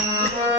Mm-hmm.